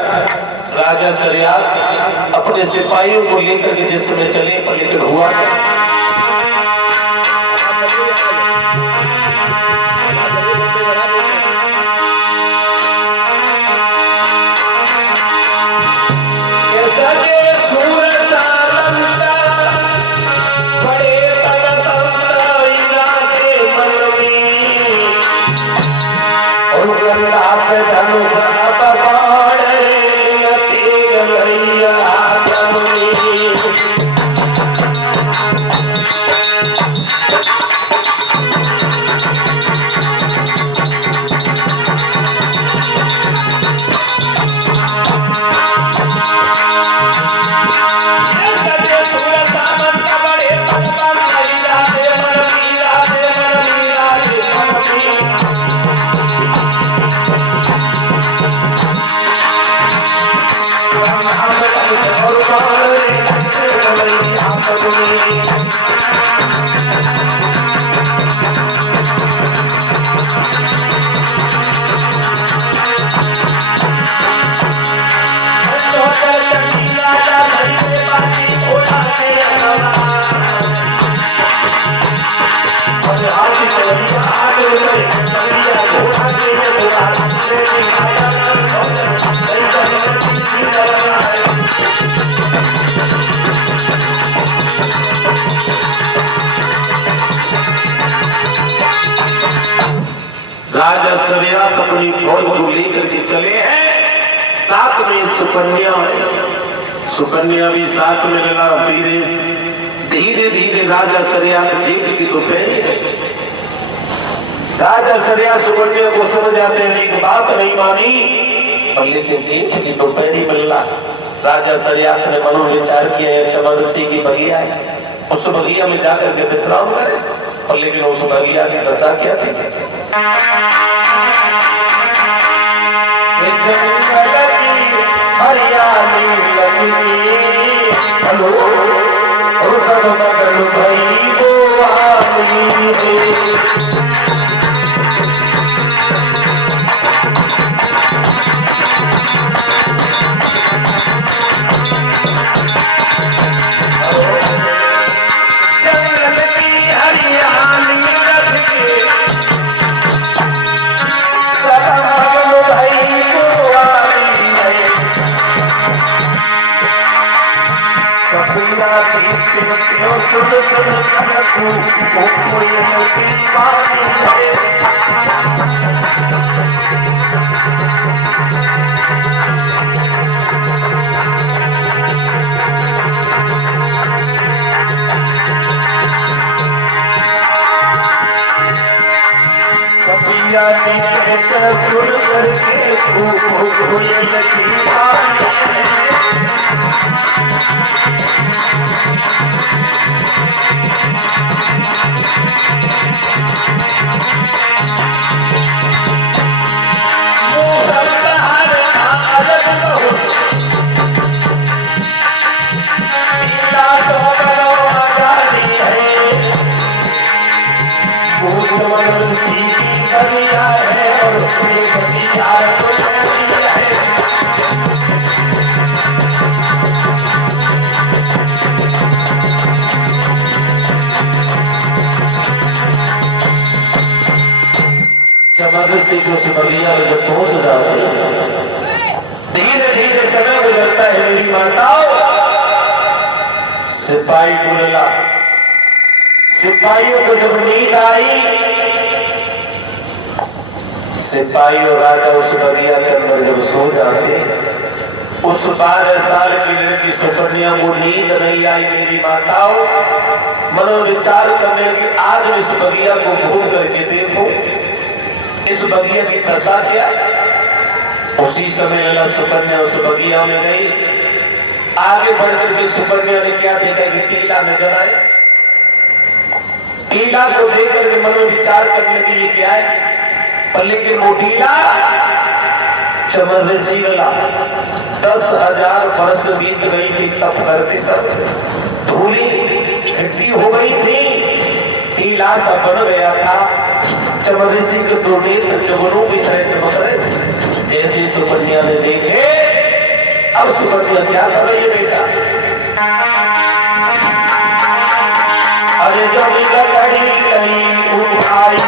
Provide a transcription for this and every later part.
राजा शरियात अपने सिपाहियों को लेकर के जिस समय चले पर लेकर हुआ राजा शरियात अपनी फौज को लेकर के चले हैं। साथ में सुकन्या भी साथ में लगा। धीरे धीरे राजा शरियात जेठ की दोपहर राजा शरियात सुकन्या को समझ जाते हैं एक बात नहीं मानी और लेकिन जेठ की दोपहरी बल्ला राजा शरियात ने मनोविचार किया चमरसी की बगिया है उस बगिया में जाकर के विश्राम करे और लेकिन उस बगिया की दशा क्या थी। हरियाली सुन करके जबरदस्ती को सिमरिया में जब पहुंच जाते धीरे धीरे समय गुजरता है मेरी माताओं। सिपाही बोला सिपाहियों को जब नींद आई सिपाही और राजा उस बगिया के अंदर जब सो जाते उस 12 साल की लड़की सुकन्या को नींद नहीं आई मेरी माताओं। मनोविचार करने की आज इस बगिया को घूम करके देखो इस बगिया की दशा क्या। उसी समय लला सुकन्या उस बगिया में गई। आगे बढ़कर के सुकन्या ने क्या देखा कि टीला नजर आए। टीला को देख करके मनोविचार करने के लिए क्या है पर लेकिन वो टीला चमरसी लला 10,000 वर्ष बीत गई थी तप करते करते धूली मिट्टी हो गई थी। टीला सा बन गया था। चमरसी के दो नेत्र चुगनों की तरह चमक रहे थे। जैसे सुकन्या ने देखे बताओ सुकन्या क्या कर रही है बेटा? अरे जब लकड़ी नहीं उठाई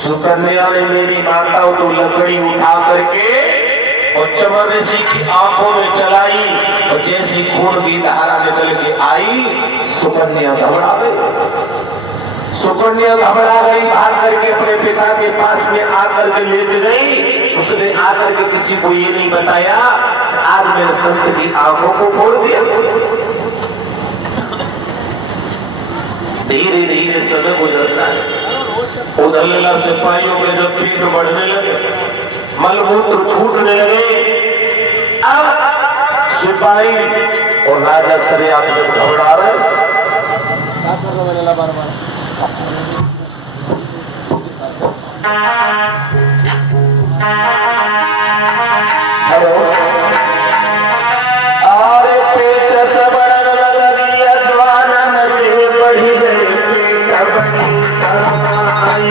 सुकन्या ने मेरी माता तो लकड़ी उठा करके और चमर ऋषि की आंखों में चलाई और जैसी खून की धारा निकल के आई सुकन्या घबरा गई। सुकन्या घबरा गई, भाग करके अपने पिता के पास में आकर के लेट गई। उसने आकर के किसी को ये नहीं बताया आज मेरे संत की आंखों को फोड़ दिया। धीरे धीरे समय गुजरता है। उधर सिपाहियों के जब पेट बढ़ने लगे, मलमूत्र छूटने लगे, अब सिपाही और राजा सरिया घबरा रहे। हेलो, अरे पीछे से बढ़ने लगी अजवान नदी बढ़ी गई पेट बढ़ी सराई।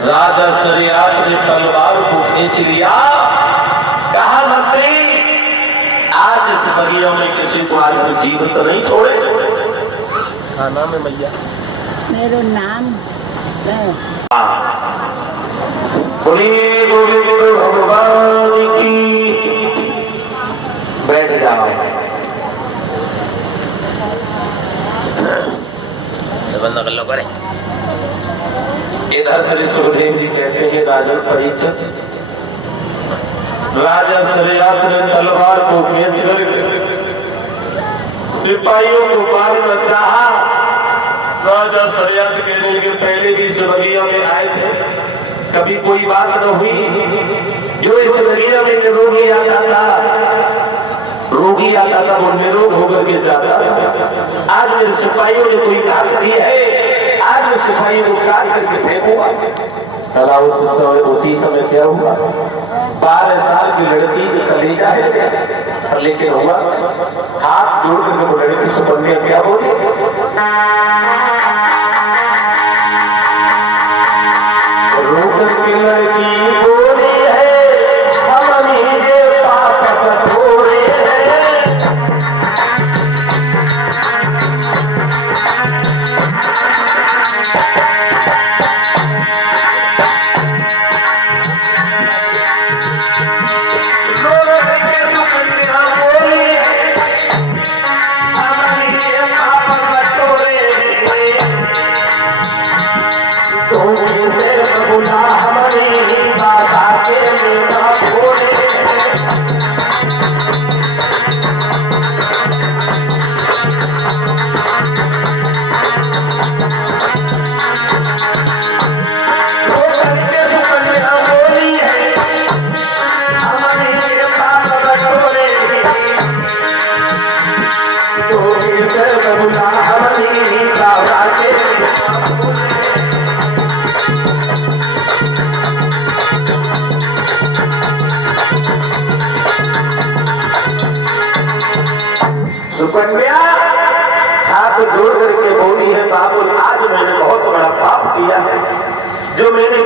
राजा सरियास ने तलवार को खींच लिया। कहा मंत्री आज इस बगिया में किसी को आज जीवित तो नहीं छोड़े। हाँ नाम है मैया, मेरा नाम है। गोविंद भगवान की। बैठ जाओ। बंदा कर लो करे। इधर श्री सुखदेव जी कहते हैं राजन परीक्षित राजा सरियात ने तलवार को खींच कर सिपाहियों को मारना चाहा। राजा सरियात कहने लगे पहले भी इस बगिया में आए थे, कभी कोई बात न हुई। जो इस बगिया में निरोगी आता था वो निरोग होकर के जाता। आज मेरे सिपाहियों ने कोई घात की है, आज मैं सिपाहियों को काट करके फेंकूंगा। कला उसी समय क्या हुआ, 12 साल की लड़की की कलेजा है, लेकिन हुआ हाथ जोड़ करके वो लड़की सुकन्या क्या बोली, रोकर की लड़की बोली है हम ये पाप कठोरे हैं।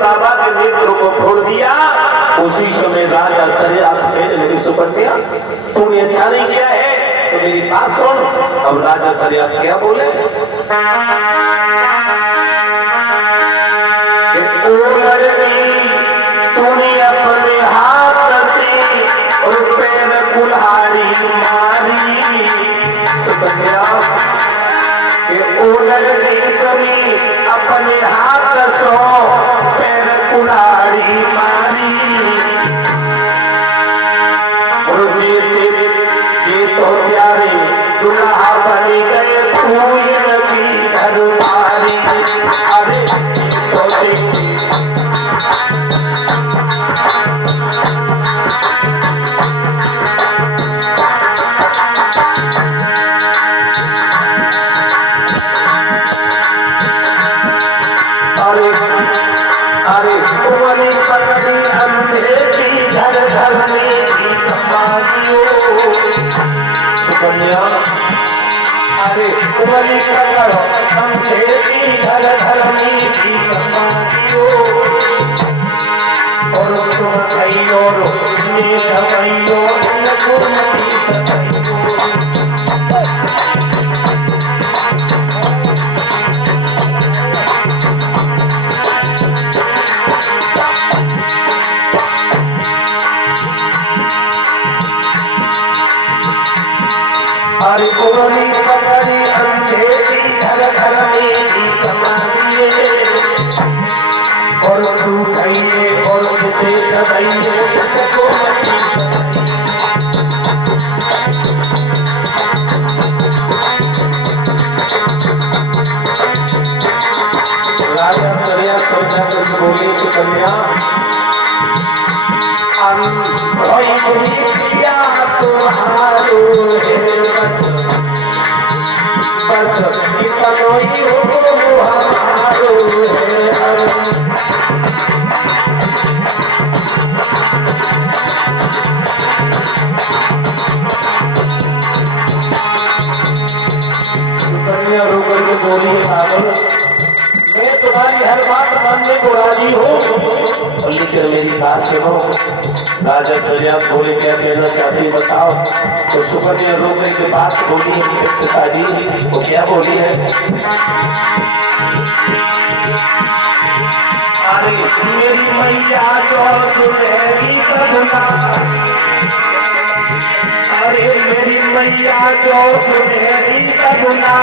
सुदामा के नेत्र को फोड़ दिया। उसी समय राजा सरिया मेरी सुकन्या तूने अच्छा नहीं किया है तो मेरी बात सुन। अब राजा सरिया क्या बोले, तूने अपने हाथ से और पैर कुल्हाड़ी मारी। सुकन्या कभी अपने हाथ सो पैर कुल्हाड़ी मारी। ये तो प्यारे दुल्हा बन गए फूल की घरवारी। अरे कुंवरी पकड़ो अंधेरी घर घर में भी कमाइयो। और तुम कहियो ने कमाइयो गुरमती सताइयो। अरे कुंवरी पकड़ी अंधेरी घर घर में भी कमाइए। और तू कहिए और किसे दबाइए किसको राजा सरिया सोचा कर बोले, सुकन्या किया तुम्हारो बस इतना ही हो हमारो सुकन्या रोकर के बोली, पागल मैं तुम्हारी हर बात मानने को राजी हूँ, लेकिन मेरी बात सुनो। राजा सरिया बोले क्या कहना चाहती बताओ। तो सुकन्या रोकने के बाद बोली है पिताजी, वो क्या बोली है, अरे मेरी मैया जो सुनहरी बबुला, अरे मेरी मैया जो सुनहरी बबुला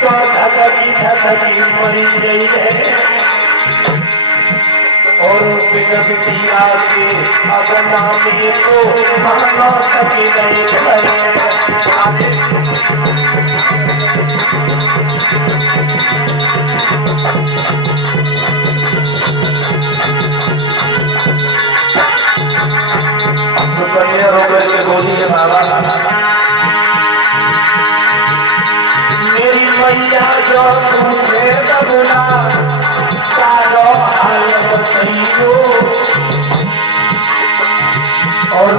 तो धधकी मरी गई है। और बिटिया के अगना में तो मानो सके नहीं सुकन्या रोकर के बोली है, बाबा मेरी मैया जो तुझे बबुला सारो हाल बताइयो। और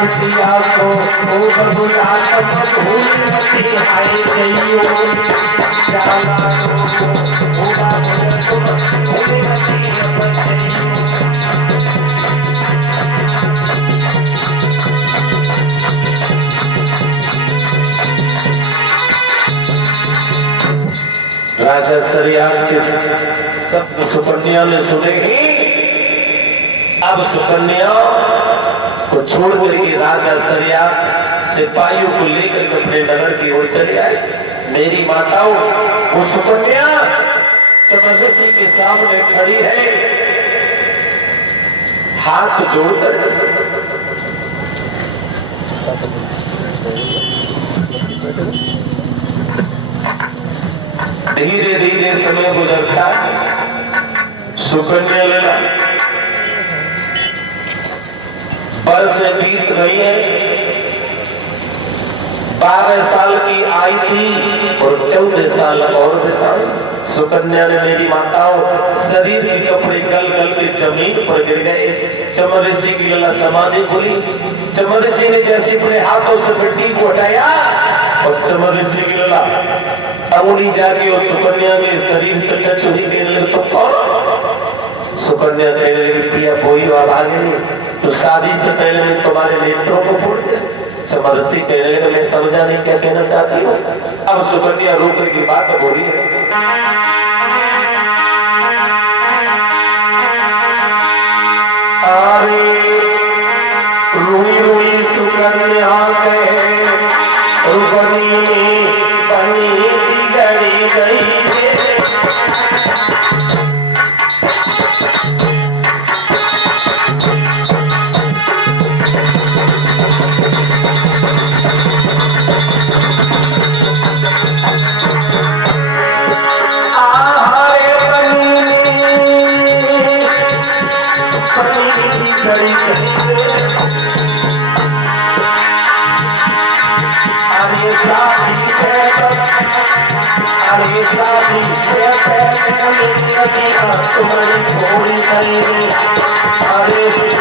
बिटिया को बबुला तब भूल नहीं आए गइयो। राजा सरिया के शब्द सुकन्या ने सुने ही। अब सुकन्या को छोड़ करके राजा सरिया सिपाहियों को लेकर अपने नगर की ओर चले आए। मेरी माताओं, वो सुकन्या चमरसी के सामने खड़ी है, हाथ जोड़कर धीरे धीरे समय गुजरता, सुकन्या लेना वर्ष बीत रही है। 12 साल की आई थी और 14 साल और बिताए। सुकन्या ने मेरी माताओं शरीर के कपड़े गल गल के जमीन पर गिर गए। चमर ऋषि की लला समाधि खुली। चमर ऋषि ने जैसे अपने हाथों से मिट्टी को हटाया और चमर ऋषि की लला अंगुली जाके और सुकन्या के शरीर से टच हुई। कहने लगे तो कौन? सुकन्या कहने लगी पिया कोई अब आगे नहीं, तो शादी से पहले मैं तुम्हारे नेत्रों को फोड़ दिया। चमरसी कहने लगे मैं समझा नहीं क्या कहना चाहती हो। अब सुकन्या रोकने की बात बोली है। अरे रुई रुई सुकन्या कहे रुकनी बनी बिगड़ी गई तुम्हारी थोड़ी करेंगे। अरे अरे